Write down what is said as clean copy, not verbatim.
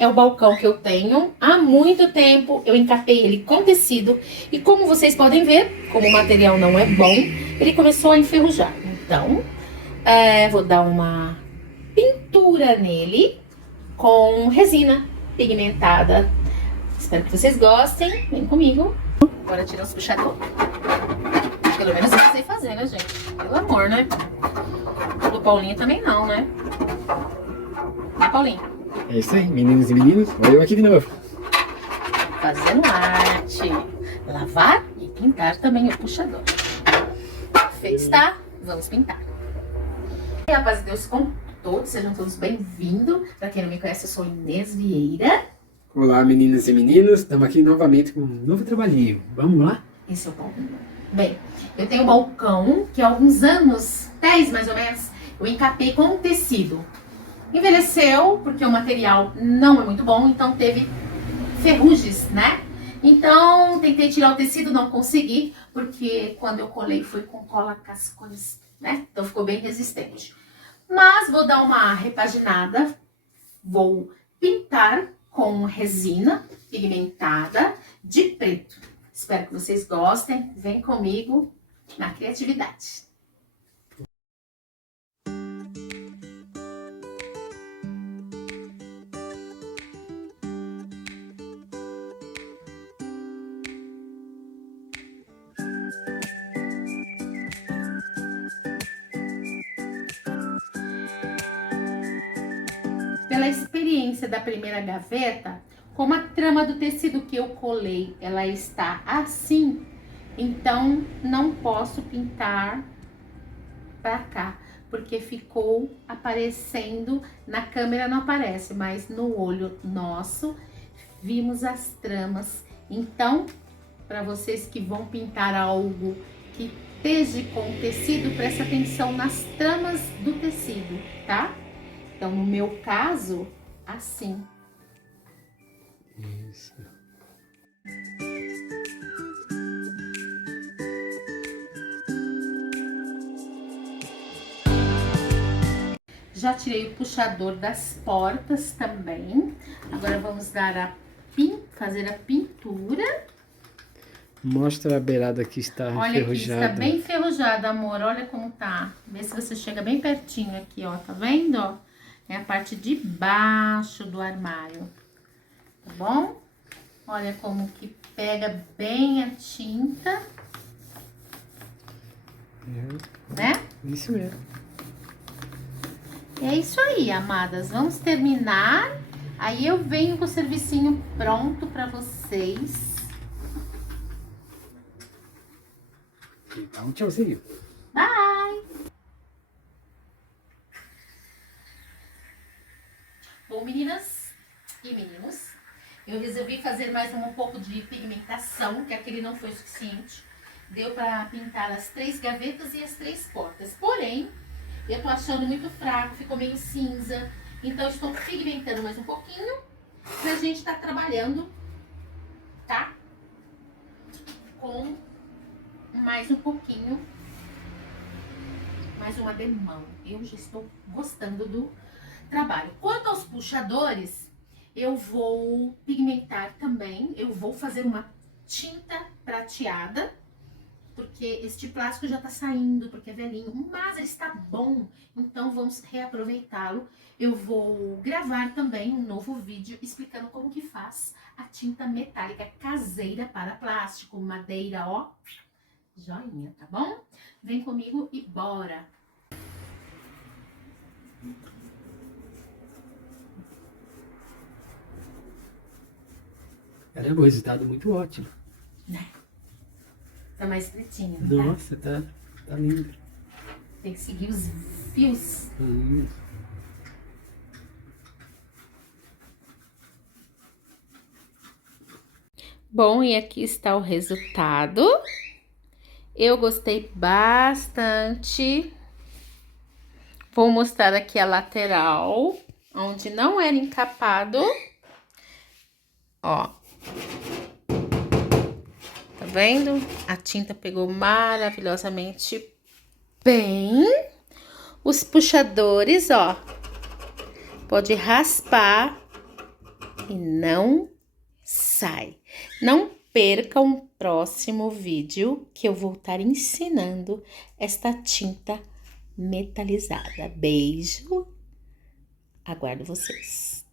é o balcão que eu tenho há muito tempo. Eu encapei ele com tecido e como vocês podem ver, como o material não é bom, ele começou a enferrujar. Então, vou dar uma pintura nele com resina pigmentada. Espero que vocês gostem. Vem comigo. Bora tirar os puxadores. Pelo menos eu sei fazer, né, gente? Pelo amor, né? O do Paulinho também não, né? Né, Paulinho? É isso aí, meninos e meninas. Olha eu aqui de novo. Fazendo arte. Lavar e pintar também o puxador. Fez, tá? Vamos pintar. E a paz de Deus com todos. Sejam todos bem-vindos. Pra quem não me conhece, eu sou Inês Vieira. Olá, meninas e meninos. Estamos aqui novamente com um novo trabalhinho. Vamos lá? Esse é o Paulinho. Bem, eu tenho um balcão que há alguns anos, 10 mais ou menos, eu encapei com tecido. Envelheceu porque o material não é muito bom, então teve ferrugens, né? Então tentei tirar o tecido, não consegui, porque quando eu colei foi com cola cascões, né? Então ficou bem resistente. Mas vou dar uma repaginada, vou pintar com resina pigmentada de preto. Espero que vocês gostem. Vem comigo na criatividade. Pela experiência da primeira gaveta, como a trama do tecido que eu colei, ela está assim, então não posso pintar pra cá, porque ficou aparecendo, na câmera não aparece, mas no olho nosso vimos as tramas. Então, para vocês que vão pintar algo que esteja com tecido, presta atenção nas tramas do tecido, tá? Então, no meu caso, assim. Isso. Já tirei o puxador das portas também. Agora vamos dar fazer a pintura. Mostra a beirada que está Olha aqui, está enferrujada. bem enferrujada, amor. Olha como tá. Vê se você chega bem pertinho aqui, ó. Tá vendo, ó? É a parte de baixo do armário. Tá bom? Olha como que pega bem a tinta. Né? Isso mesmo. É isso aí, amadas. Vamos terminar. Aí eu venho com o servicinho pronto pra vocês. Dá um tchauzinho. Bye! Bom, meninas e meninos, eu resolvi fazer mais um pouco de pigmentação, que aquele não foi o suficiente. Deu pra pintar as 3 gavetas e as 3 portas. Porém, eu tô achando muito fraco, ficou meio cinza. Então, eu estou pigmentando mais um pouquinho pra gente tá trabalhando, tá? Com mais um pouquinho, mais uma demão. Eu já estou gostando do trabalho. Quanto aos puxadores, eu vou pigmentar também. Eu vou fazer uma tinta prateada, porque este plástico já tá saindo, porque é velhinho, mas ele está bom, então vamos reaproveitá-lo. Eu vou gravar também um novo vídeo explicando como que faz a tinta metálica caseira para plástico, madeira, ó, joinha, tá bom? Vem comigo e bora! Caramba, o resultado muito ótimo. Tá mais pretinho, não tá? Nossa, tá lindo. Tem que seguir os fios. Bom, e aqui está o resultado. Eu gostei bastante. Vou mostrar aqui a lateral, onde não era encapado. Ó. Tá vendo? A tinta pegou maravilhosamente bem. Os puxadores, ó. Pode raspar e não sai. Não perca o próximo vídeo que eu vou estar ensinando esta tinta metalizada. Beijo, aguardo vocês.